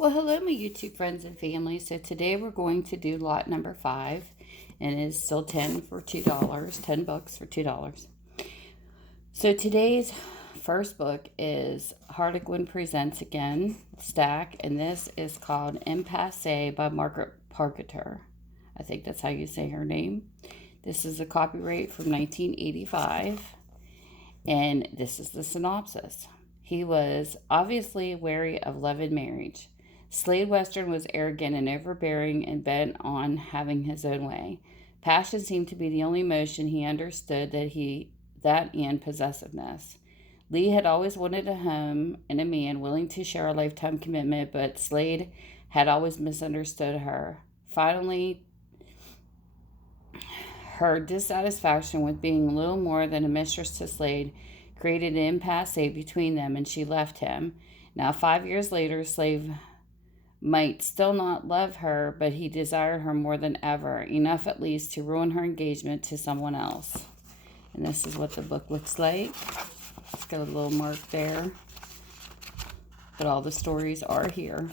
Well, hello, my YouTube friends and family. So today we're going to do lot number 5, and it is still 10 for $2, 10 books for $2. So today's first book is Harkin Presents again, stack, and this is called Impasse by Margaret Pargeter. I think that's how you say her name. This is a copyright from 1985, and this is the synopsis. He was obviously wary of love and marriage. Slade Western was arrogant and overbearing and bent on having his own way. Passion seemed to be the only emotion he understood, that and possessiveness. Lee had always wanted a home and a man willing to share a lifetime commitment, but Slade had always misunderstood her. Finally, her dissatisfaction with being little more than a mistress to Slade created an impasse between them, and she left him. Now, 5 years later, Slade might still not love her, but he desired her more than ever, enough at least to ruin her engagement to someone else. And this is what the book looks like. It's got a little mark there, but all the stories are here.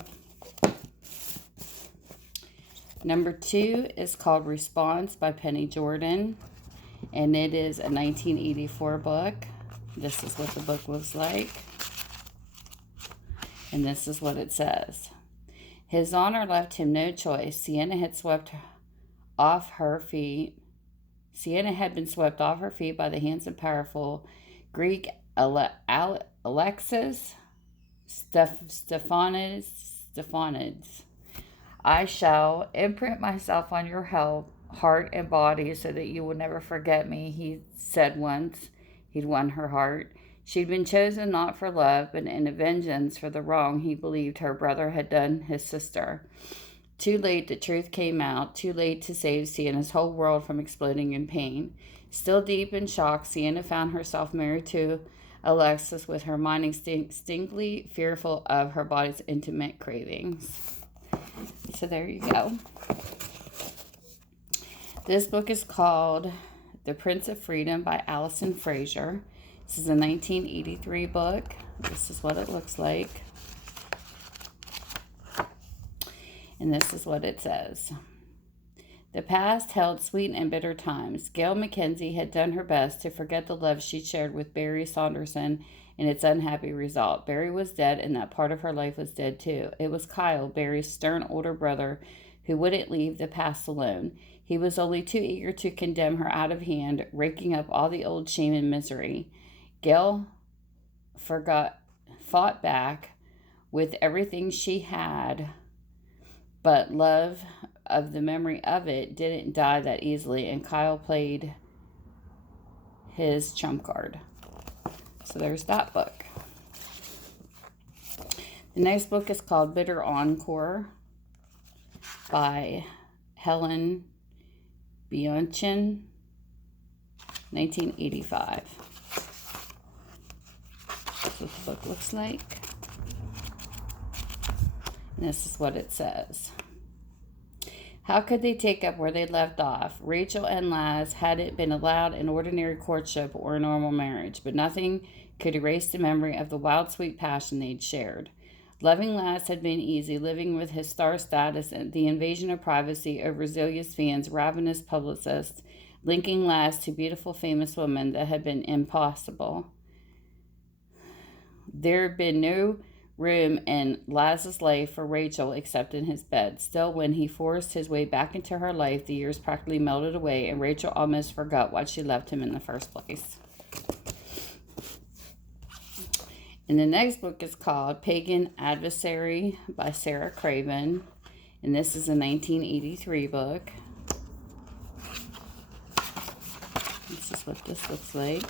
Number 2 is called Response by Penny Jordan, and it is a 1984 book. This is what the book looks like, and this is what it says. His honor left him no choice. Sienna had been swept off her feet by the hands and powerful Greek Alexis Stephanides. I shall imprint myself on your heart and body so that you will never forget me, he said once he'd won her heart. She'd been chosen not for love, but in a vengeance for the wrong he believed her brother had done his sister. Too late the truth came out, too late to save Sienna's whole world from exploding in pain. Still deep in shock, Sienna found herself married to Alexis, with her mind instinctively fearful of her body's intimate cravings. So there you go. This book is called The Prince of Freedom by Alison Fraser. This is a 1983 book. This is what it looks like. And this is what it says. The past held sweet and bitter times. Gail Mackenzie had done her best to forget the love she'd shared with Barry Saunderson and its unhappy result. Barry was dead, and that part of her life was dead too. It was Kyle, Barry's stern older brother, who wouldn't leave the past alone. He was only too eager to condemn her out of hand, raking up all the old shame and misery. Gail fought back with everything she had, but love of the memory of it didn't die that easily, and Kyle played his trump card. So there's that book. The next book is called Bitter Encore by Helen Bianchin, 1985. That's what the book looks like. And this is what it says. How could they take up where they left off? Rachel and Laz hadn't been allowed an ordinary courtship or a normal marriage, but nothing could erase the memory of the wild, sweet passion they'd shared. Loving Laz had been easy, living with his star status and the invasion of privacy over Zelia's fans, ravenous publicists, linking Laz to beautiful, famous women that had been impossible. There had been no room in Laz's life for Rachel except in his bed. Still, when he forced his way back into her life, the years practically melted away, and Rachel almost forgot why she left him in the first place. And the next book is called Pagan Adversary by Sara Craven, and this is a 1983 book. This is what this looks like.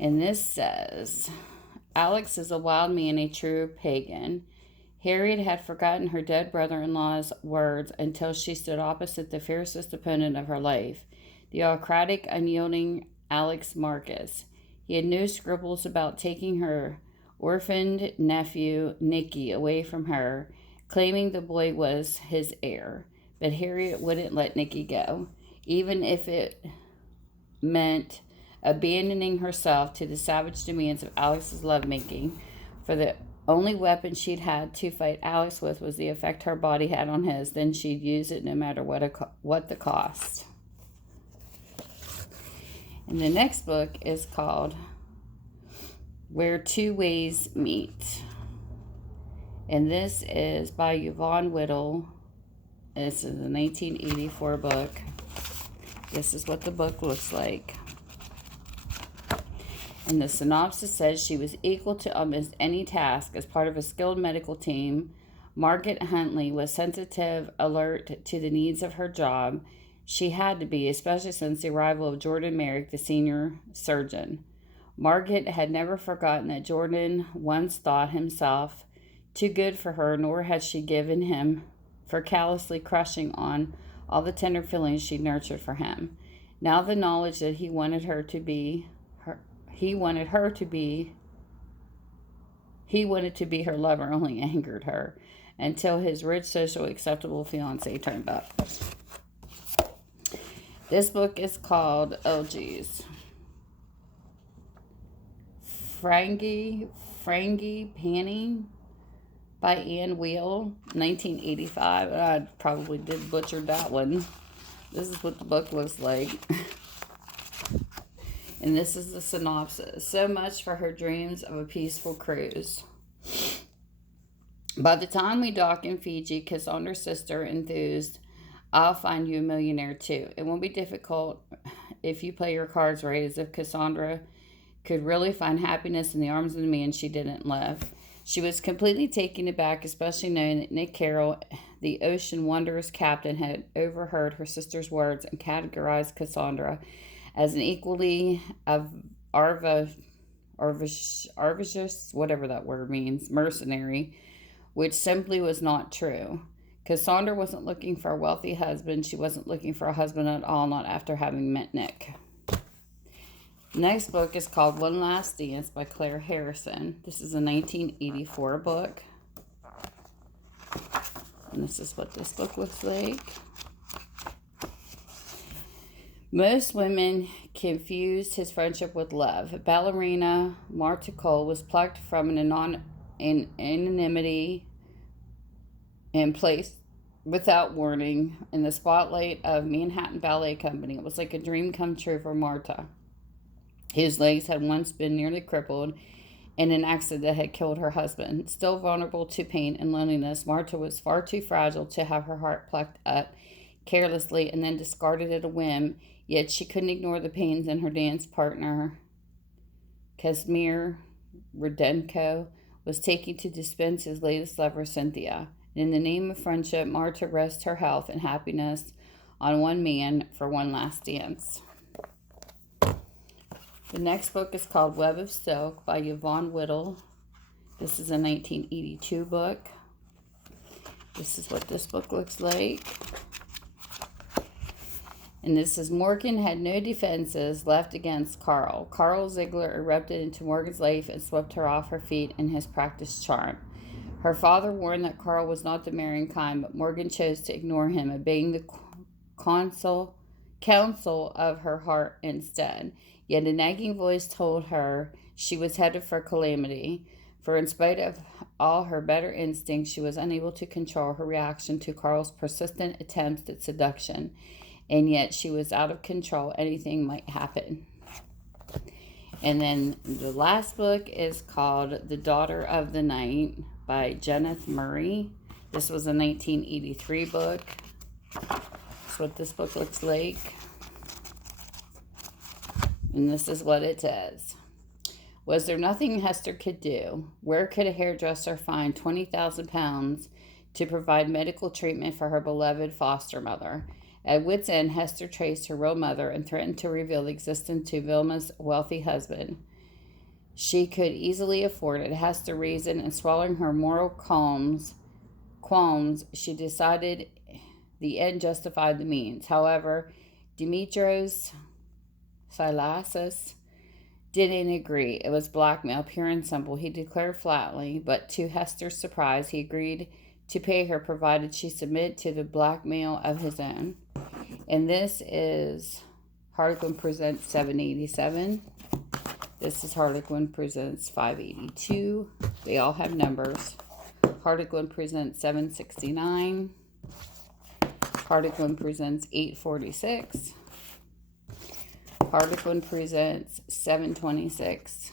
And this says, Alex is a wild man, a true pagan. Harriet had forgotten her dead brother-in-law's words until she stood opposite the fiercest opponent of her life, the autocratic, unyielding Alex Marcus. He had no scruples about taking her orphaned nephew, Nicky, away from her, claiming the boy was his heir. But Harriet wouldn't let Nicky go, even if it meant abandoning herself to the savage demands of Alex's lovemaking. For the only weapon she'd had to fight Alex with was the effect her body had on his. Then she'd use it no matter what the cost. And the next book is called Where Two Ways Meet. And this is by Yvonne Whittal. This is a 1984 book. This is what the book looks like. And the synopsis says she was equal to almost any task. As part of a skilled medical team, Margaret Huntley was sensitive, alert to the needs of her job. She had to be, especially since the arrival of Jordan Merrick, the senior surgeon. Margaret had never forgotten that Jordan once thought himself too good for her, nor had she given him for callously crushing on all the tender feelings she nurtured for him. Now the knowledge that he wanted to be her lover only angered her, until his rich, social, acceptable fiancé turned up. This book is called, Frangipani by Weale, 1985. I probably did butcher that one. This is what the book looks like. And this is the synopsis. So much for her dreams of a peaceful cruise. By the time we dock in Fiji, Cassandra's sister enthused, I'll find you a millionaire too. It won't be difficult if you play your cards right, as if Cassandra could really find happiness in the arms of the man she didn't love. She was completely taken aback, especially knowing that Nick Carroll, the Ocean Wanderer's captain, had overheard her sister's words and categorized Cassandra as an equally arvagious, whatever that word means, mercenary, which simply was not true. Cassandra wasn't looking for a wealthy husband. She wasn't looking for a husband at all, not after having met Nick. Next book is called One Last Dance by Claire Harrison. This is a 1984 book. And this is what this book looks like. Most women confused his friendship with love. Ballerina Marta Cole was plucked from an anonymity and placed without warning in the spotlight of Manhattan Ballet Company. It was like a dream come true for Marta. His legs had once been nearly crippled in an accident that had killed her husband. Still vulnerable to pain and loneliness, Marta was far too fragile to have her heart plucked up carelessly and then discarded at a whim, yet she couldn't ignore the pains in her dance partner, Casimir Rudenko, was taking to dispense his latest lover, Cynthia. In the name of friendship, Marta rests her health and happiness on one man for one last dance. The next book is called Web of Stoke by Yvonne Whittal. This is a 1982 book. This is what this book looks like. And this is Morgan had no defenses left against Carl. Carl Ziegler erupted into Morgan's life and swept her off her feet in his practiced charm. Her father warned that Carl was not the marrying kind, but Morgan chose to ignore him, obeying the counsel of her heart instead. Yet a nagging voice told her she was headed for calamity, for in spite of all her better instincts, she was unable to control her reaction to Carl's persistent attempts at seduction, and yet she was out of control. Anything might happen. And then the last book is called The Daughter of the Night by Jeneth Murrey. This was a 1983 book. That's what this book looks like. And this is what it says. Was there nothing Hester could do? Where could a hairdresser find 20,000 pounds to provide medical treatment for her beloved foster mother? At wit's end, Hester traced her real mother and threatened to reveal the existence to Vilma's wealthy husband. She could easily afford it. Hester reasoned, and swallowing her moral qualms, she decided the end justified the means. However, Dimitrios Silasis didn't agree. It was blackmail, pure and simple, he declared flatly, but to Hester's surprise, he agreed to pay her provided she submit to the blackmail of his own. And this is Harkin Presents 787. This is Harlequin Presents 582. They all have numbers. Harlequin Presents 769. Harlequin Presents 846. Harlequin Presents 726.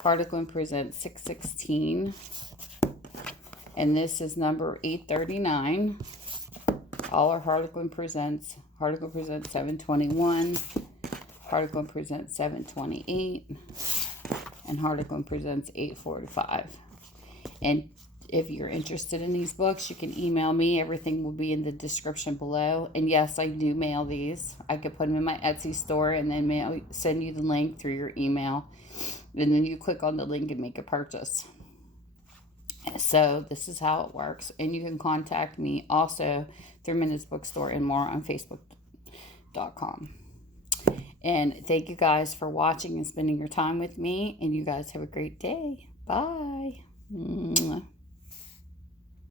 Harlequin Presents 616. And this is number 839. All are Harlequin Presents. Harlequin Presents 721. Harlequin Presents 728. And Harlequin Presents 845. And if you're interested in these books, you can email me. Everything will be in the description below. And yes, I do mail these. I could put them in my Etsy store and then send you the link through your email. And then you click on the link and make a purchase. So this is how it works. And you can contact me also through Minutes Bookstore and more on Facebook.com. And thank you guys for watching and spending your time with me. And you guys have a great day. Bye.